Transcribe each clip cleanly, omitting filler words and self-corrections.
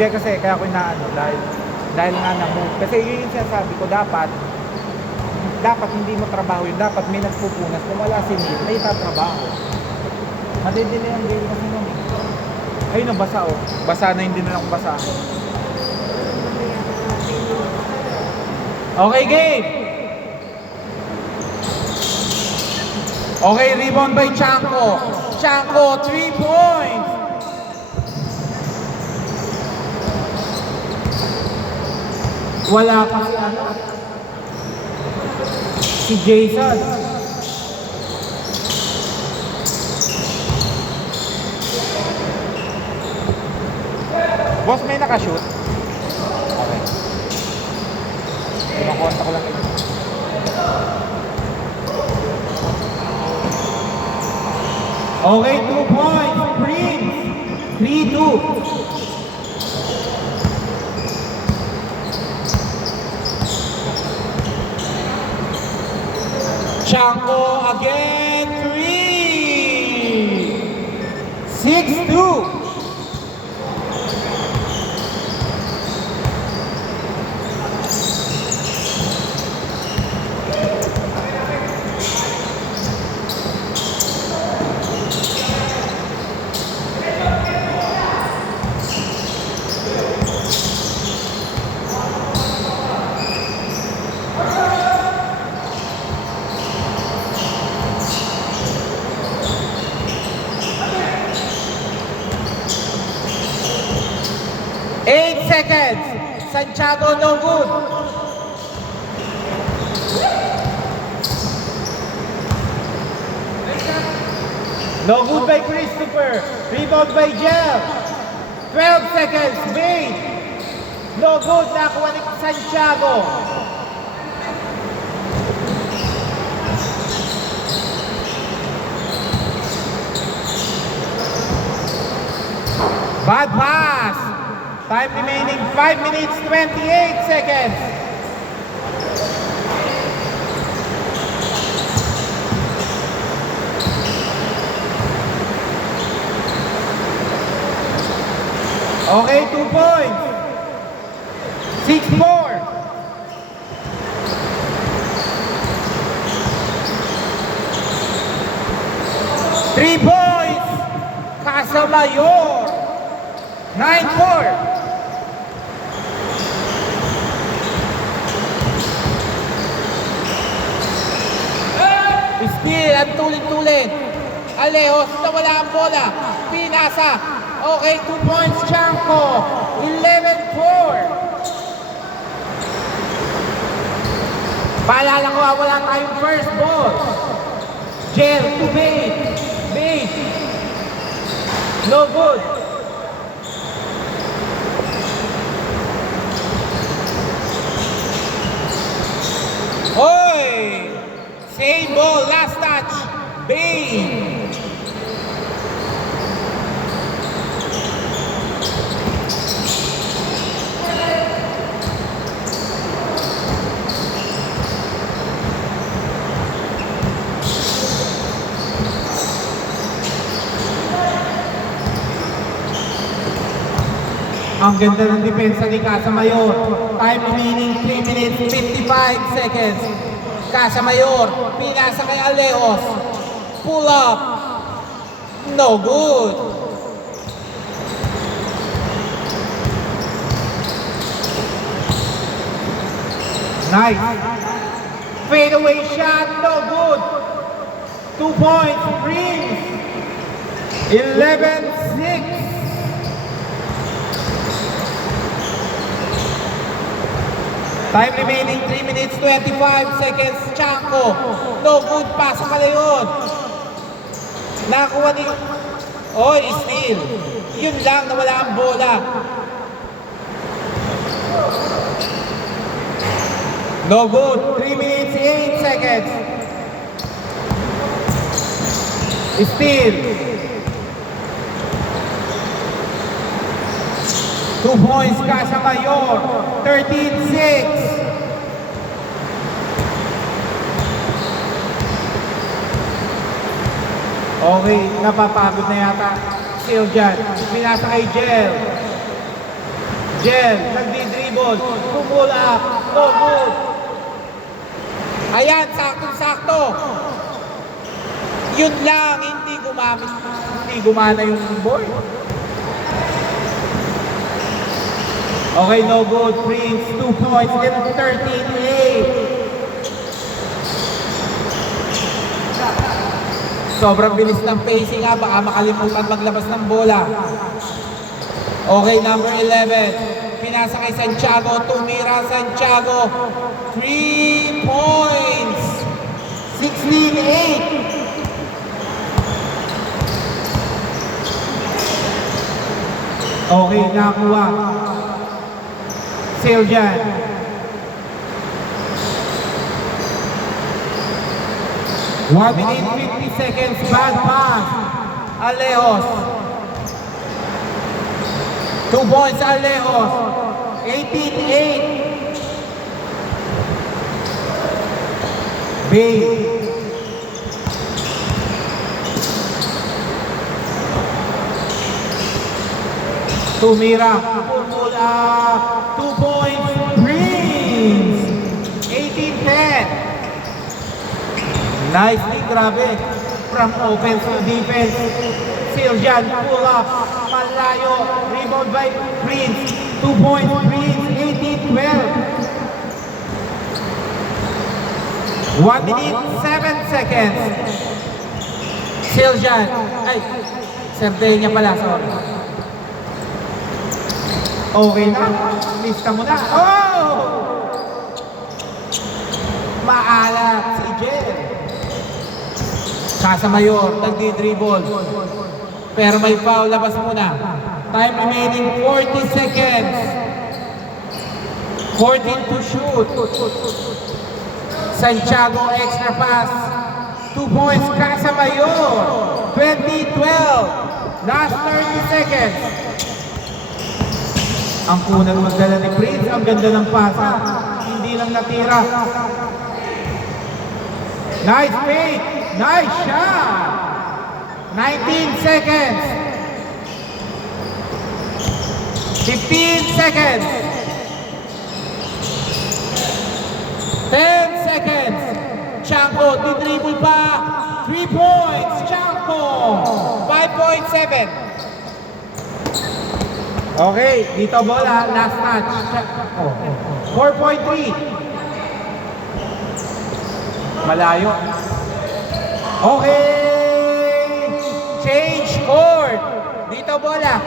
Hindi kasi, kaya ako inaano, dahil nga na-move. Kasi yun yung sinasabi ko, dapat hindi mo trabaho yun. Dapat may nagpupunas. Kung wala si Neil, may tatrabaho. Madidili ang game kasi nun eh. Ayun, basa oh. Basa na, hindi na lang basa. Okay, game! Okay, rebound by Chanko. Chanko, 3 points! Wala pa si ano? Si Jason. Boss, may nakashoot? Okay. Pinakonta ko lang ito. Okay, 2 points. Prince. 3-2. Chanko again, 3. 6-2. Seconds. Santiago, no good. No good by Christopher. Rebound by Jel. 12 seconds. Made. No good. Nakuha ni Santiago. Bad pass. Time remaining 5 minutes 28 seconds. Okay, 2 points. 6-4. Three points. Casamayor. 9-4. Steal, ang tulit-tulit. Alejos, nawala ang bola. Pinasa. Okay, 2 points, Chanko. 11-4. Paalala ko, wala tayong first ball. Jel to Bate. Bate. No good. Oy! Same ball, last touch. Bane. Ang ganda ng depensa ni Casamayor. Time remaining 3 minutes 55 seconds. Casamayor, pinasa kay Alejos. Pull up. No good. Nice. Fadeaway shot, no good. 2 points, Prince. 11-6. Time remaining 3 minutes 25 seconds. Chanko. No good pass sa Kalayon. Nakuha ni... Oy, steal. Yun lang, nawala ang bola. No good. 3 minutes 8 seconds. Steal. 2 points, Casamayor. 13-6. Okay, napapagod na yata. Seal dyan. Pinasa kay Jel. Jel, nagdi-dribble. Pull up. No good. Ayan, sakto-sakto. Yun lang, hindi gumana yung board. Okay, no good. Prince, 2 points. Get 13-8. Sobrang bilis ng pacing nga, baka makalimutan maglabas ng bola. Okay, number 11. Pinasa kay Santiago, tumira Santiago. 3 points. 16-8. Okay, nakuha. Siljan. One minute, 50 seconds, bad pass. Alejos. 2 points, Alejos. 18-8. Bay. Tumira. Pull up. 2 points, Prince. 18-10. Nicely, grabe. From offense to defense. Siljan, pull up. Malayo. Rebound by Prince. 2 points, Prince. 18-12. 1 minute, 7 seconds. Siljan. Ay, Serdenya pala, sorry. Okay na. Lista mo na. Oh! Maalat si Jen. Casamayor, nagdi-dribble. Pero may foul, labas muna. Time remaining 40 seconds. 14 to shoot. Santiago, extra pass. 2 points, Casamayor. 20-12. Last 30 seconds. Ang kunang magdala ni Prince, ang ganda ng pasa. Hindi lang natira. Nice fake. Nice shot! 19 seconds. 15 seconds. 10 seconds. Chanko, di-dribble pa. 3 points. Chanko. 5.7. Okay, dito bola. Last touch. 4.3. Malayo. Okay! Change court! Dito bola.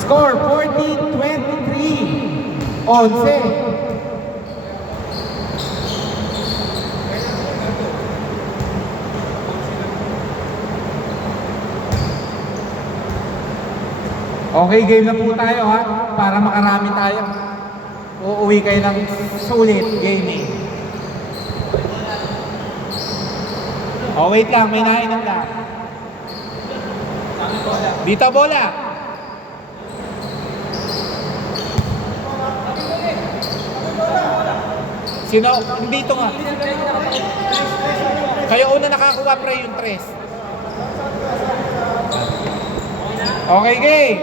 Score 14-23. 11. Okay, game na po tayo ha. Para makarami tayo. Uuwi kayo ng sulit gaming. Oh, wait lang, may nainom lang. Dito bola. Sino? Dito nga. Kayo una nakakuha pre yung 3. Okay, game.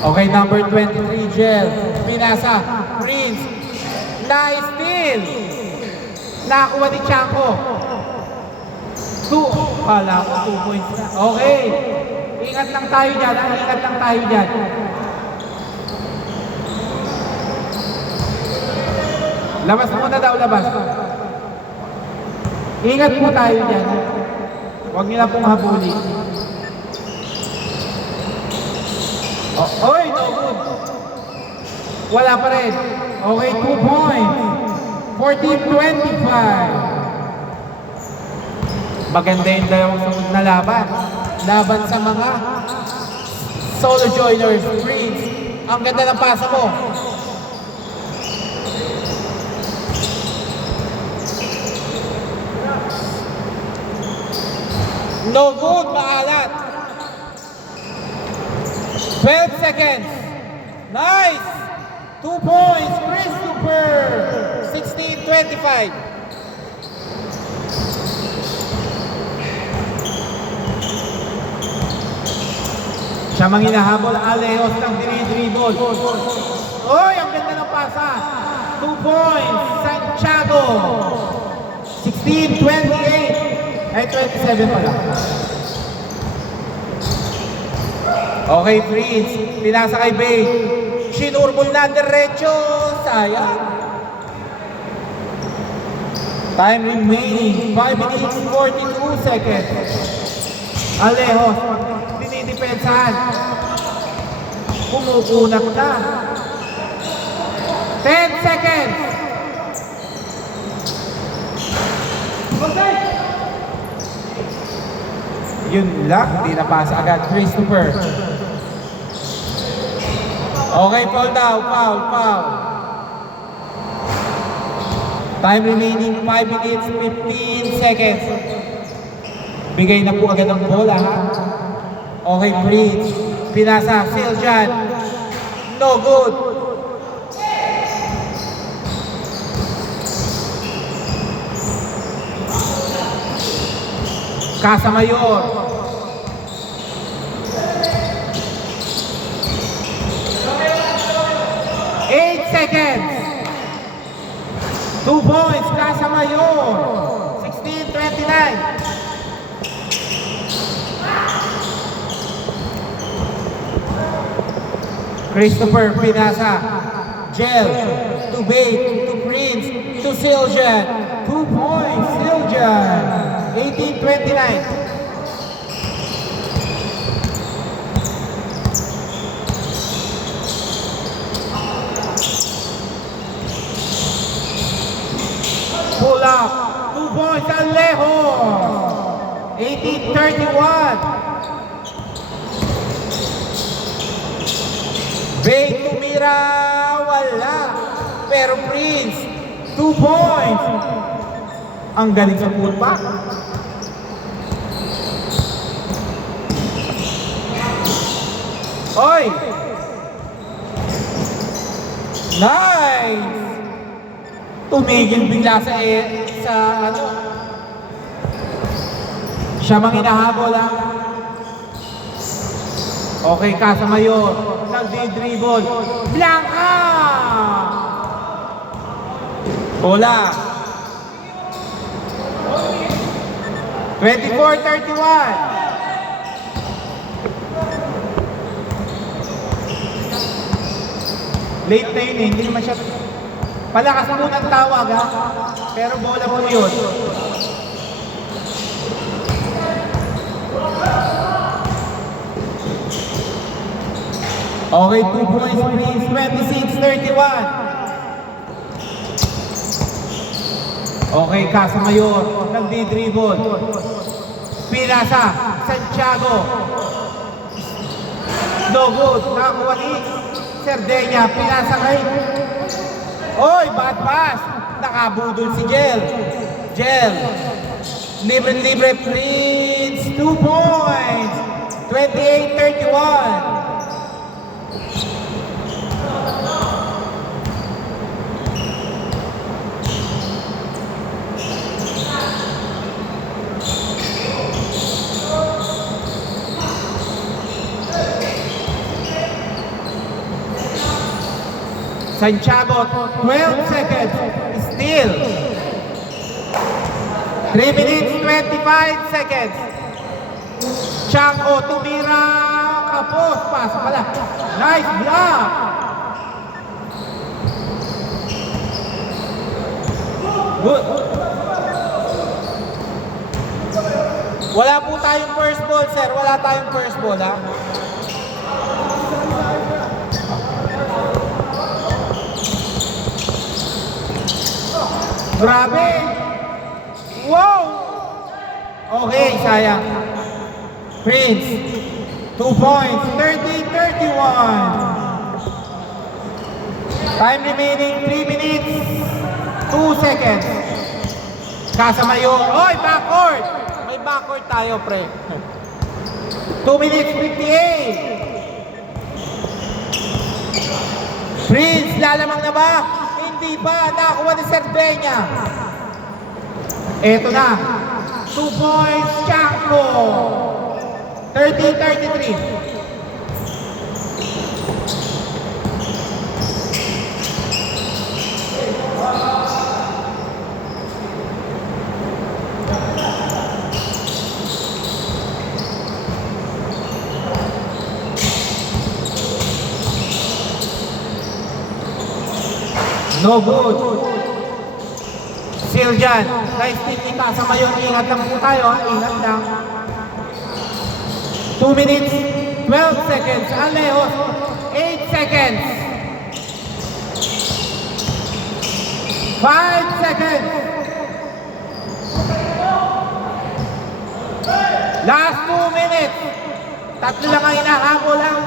Okay, number 23, Jel. Pinasa. Prince. Nice steal. Nakakuha ni Chanko. 2. Kala ko 2 points na. Okay. Ingat lang tayo dyan. Ingat lang tayo dyan. Labas muna daw, labas. Ingat po tayo dyan. Huwag nyo na pong habuli. Oy, no good. Wala pa rin. Okay, 2 points. 14-25. Maganda yung dalawang sunod na laban. Laban sa mga solo joiners. Prince, ang ganda ng pasa mo. No good, maalat. 12 seconds. Nice. 2 points, Christopher. 16-25. Siya mang hinahabol, Alejos ng dinidribble. Oy, ang ganda ng pasa. 2 points, Santiago. 16-28. Ay, 27 pala. Okay, Prince. Pinasa kay Bay. Sinurbol na diretso. Sayang. Time remaining. 5 minutes, 42 seconds. Alejos. Dinidepensahan. Kumukunak na. 10 seconds. Yun lang, di napasa agad. Christopher. Okay, foul daw. Foul. Time remaining 5 minutes, 15 seconds. Bigay na po agad ang bola, ha? Okay, Prince. Pinasa, Siljan. No good. Casamayor. Eight seconds. 2 points, Casamayor. 16-29. Christopher Pinasa. Gel. To Bate. To Prince. To Siljan. 2 points, Siljan. 18-29. Pull up. 2 points, Alejo. 18-31. Bay tumira. Wala. Pero Prince. 2 points. Ang galing sa putback. Oy! Nice! Tumigil bigla sa ano. Siya mang hinahabol, ha? Okay, Casamayor. Nagdi-dribble. Blanca! Bola. 24-31. Late na yun eh, hindi naman siya... Palakas mo ng tawag, ha? Pero bola po yun. Okay, 2 points please, 26-31. Okay, Casamayor, nagdi-dribble. Pinasa, Santiago. No good, nakakuha ni Cerdeña, pinasa kay. Oy, bad pass. Nakabudol si Gel. Libre, Prince. 2 points. 28-31. Santiago, 12 seconds. Still. 3 minutes, 25 seconds. Chango, tumira. Kapos, pasa pala. Nice block. Good. Wala po tayong first ball, sir. Wala tayong first ball, ha? Grabe! Wow! Okay, sayang. Prince, 2 points, 30-31. Time remaining, 3 minutes, 2 seconds. Casamayor. Oy, backcourt! May backcourt tayo, pre. 2 minutes, 58. Prince, lalamang na ba? Hindi pa, nakakuha ni Cerdeña. Eto na. 2 points, Chango. 30-33. No good. Seal dyan. Guys, ikasama yun. Ingat lang po tayo ha. Ingat lang. 2 minutes, 12 seconds. Alejos, 8 seconds. 5 seconds. Last 2 minutes. Tatlo lang ang inahabol lang.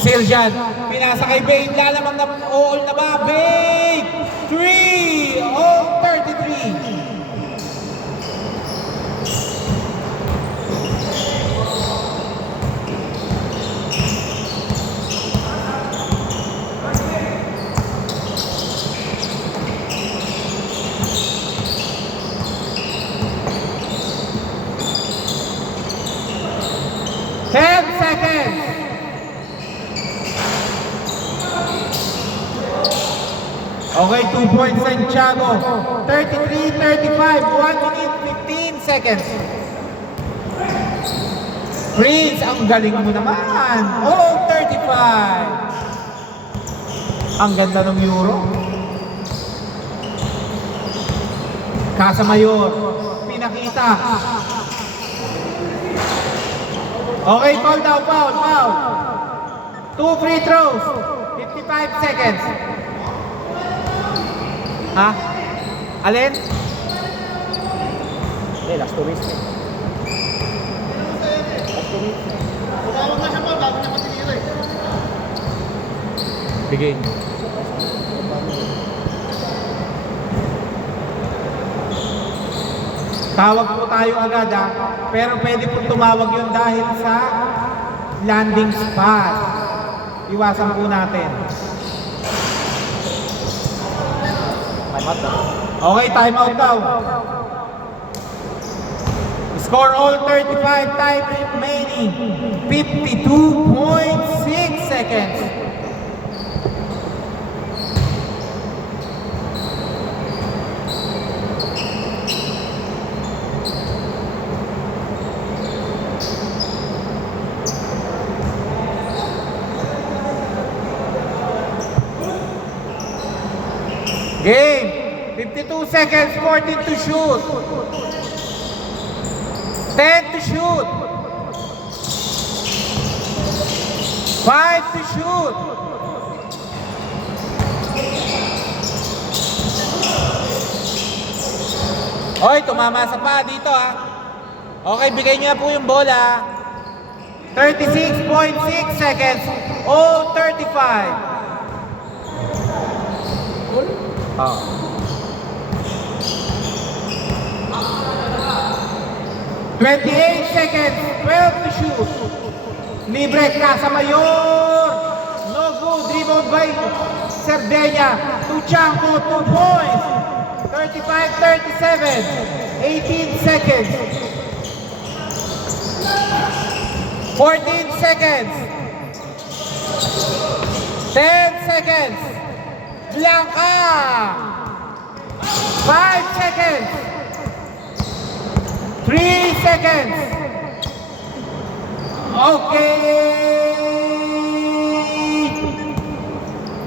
Seal dyan. Pinasa kay Babe. Lalamang na all na ba? Babe! 3 of 33. Okay, 2 points Santiago. 33-35, 1 minute 15 seconds. Prince, ang galing mo naman. Oh, 35. Ang ganda ng Euro. Casamayor, pinakita. Okay, foul daw, foul. 2 free throws, 55 seconds. Ha? Alin? Last 2 weeks. Tumawag na siya ba? Bago niya matinira eh. Bigay. Tawag po tayo agad ha. Pero pwede po tumawag yun dahil sa landing spot. Iwasan po natin. Okay, time out daw. Score all 35, time remaining 52.6 seconds. Game. 52 seconds, 14 to shoot. 10 to shoot. 5 to shoot. Oy, tumama sa pa dito ha. Okay, bigay niyo na po yung bola. 36.6 seconds. Oh, 35. 28 seconds, 12 to shoot. Libre, Casamayor. No good, rebound by Cerdeña. Tuchanco, 2 points. 35-37, 18 seconds. 14 seconds. 10 seconds. Blanca. 5 seconds. 3 seconds. Okay.